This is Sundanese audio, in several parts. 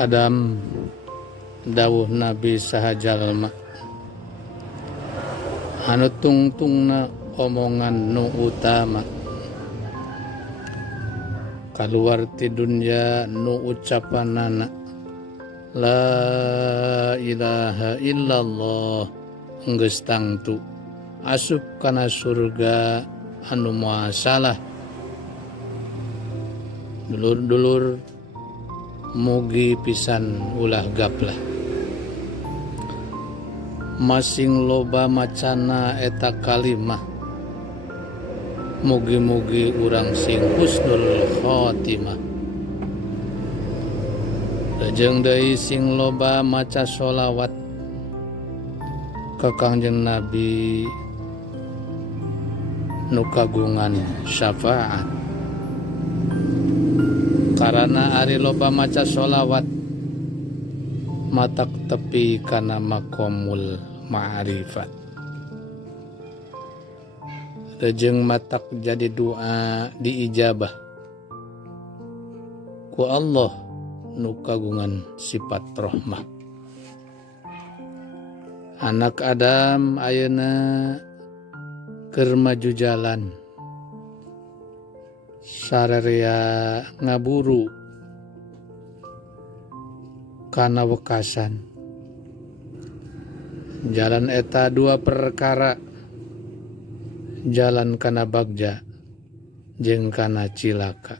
Adam dawuh Nabi saha jalma anu tungtungna omongan nu utama kaluar ti dunya nu ucapanana la ilaha illallah geus tangtu asup kana surga anu moal salah. Dulur-dulur mugi pisan ulah gaplah masing loba macana eta kalimah mugi-mugi urang sing husnul khotimah. Lajeng deui sing loba maca sholawat ka Kangjeng Nabi nu kagungan syafaat. Karena ari loba maca sholawat matak tepi kana makomul ma'rifat. Lajeng matak jadi doa diijabah ku Allah nu kagungan sifat rahmah. Anak Adam ayeuna keur maju jalan sarerea ngaburu kana wekasan. Jalan eta dua perkara, jalan kana bagja jeung kana cilaka.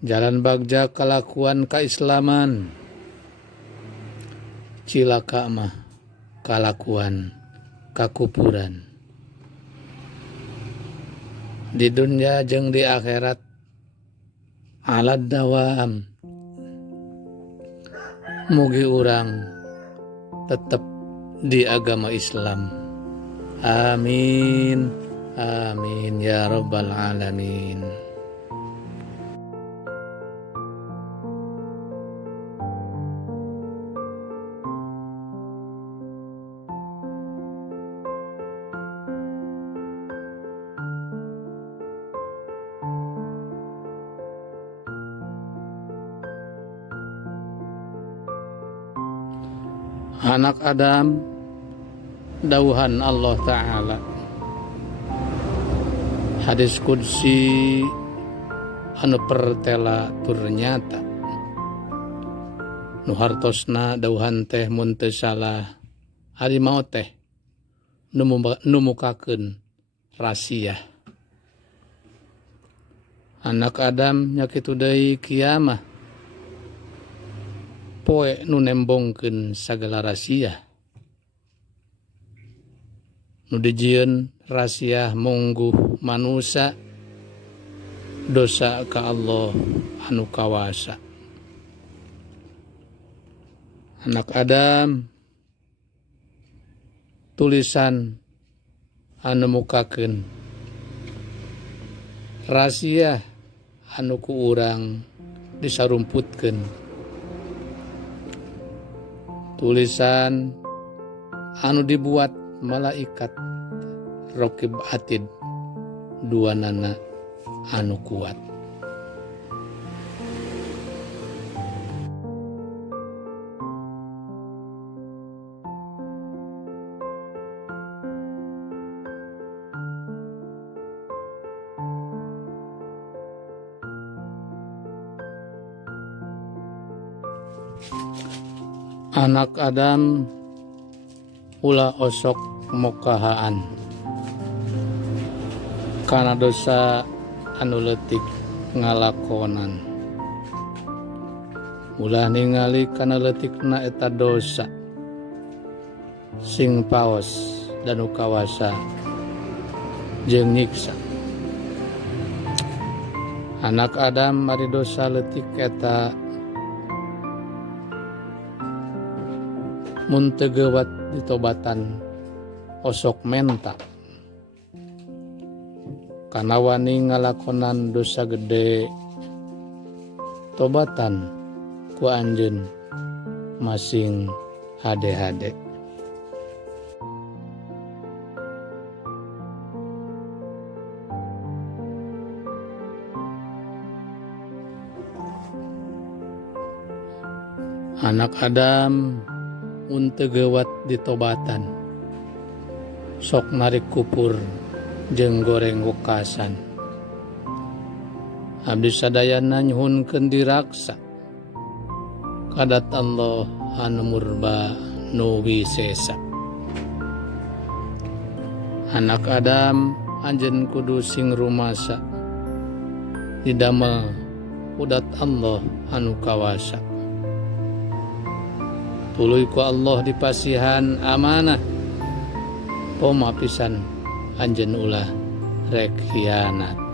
Jalan bagja kalakuan kaislaman, cilaka mah kalakuan kakupuran. Di dunia jeung di akhirat alad dawam mugi urang tetep di agama Islam. Amin amin ya rabbal alamin. Anak Adam dawuhan Allah Ta'ala hadis qudsi anu pertela turnyata nu hartosna dawuhan teh mun teu salah ari maot teh nu mukakeun rahasia. Anak Adam nya kitu deui kiamah poe nu nembongkeun sagala rahasia. Nu dijieun rahasia mungguh manusia dosa ka Allah anu kawasa. Anak Adam tulisan anu mukakeun rahasia anu ku urang disarumputkeun. Tulisan anu dibuat malaikat Raqib Atid duanana anu kuat. Anak Adam ulah osok mokahaan kana dosa anu leutik ngalakonan. Ulah ningali kana leutikna eta dosa sing paos dan ukawasa jeung nyiksa. Anak Adam ari dosa leutik eta mun teu geuwat ditobatan osok menta kana wani ngalakonan dosa gede tobatan ku anjeun masing hade-hade. Anak Adam mun teu gewat ditobatan, sok narik kupur jeung goreng wekasan. Abdi sadayana nyuhunkeun diraksa, kadat Allah anu murba nu wisesa. Anak Adam anjeun kudu sing rumasa, didamel udat Allah anu kawasa. Tuluy ku Allah dipasihan amanah, poma pisan anjeun ulah rek hianat.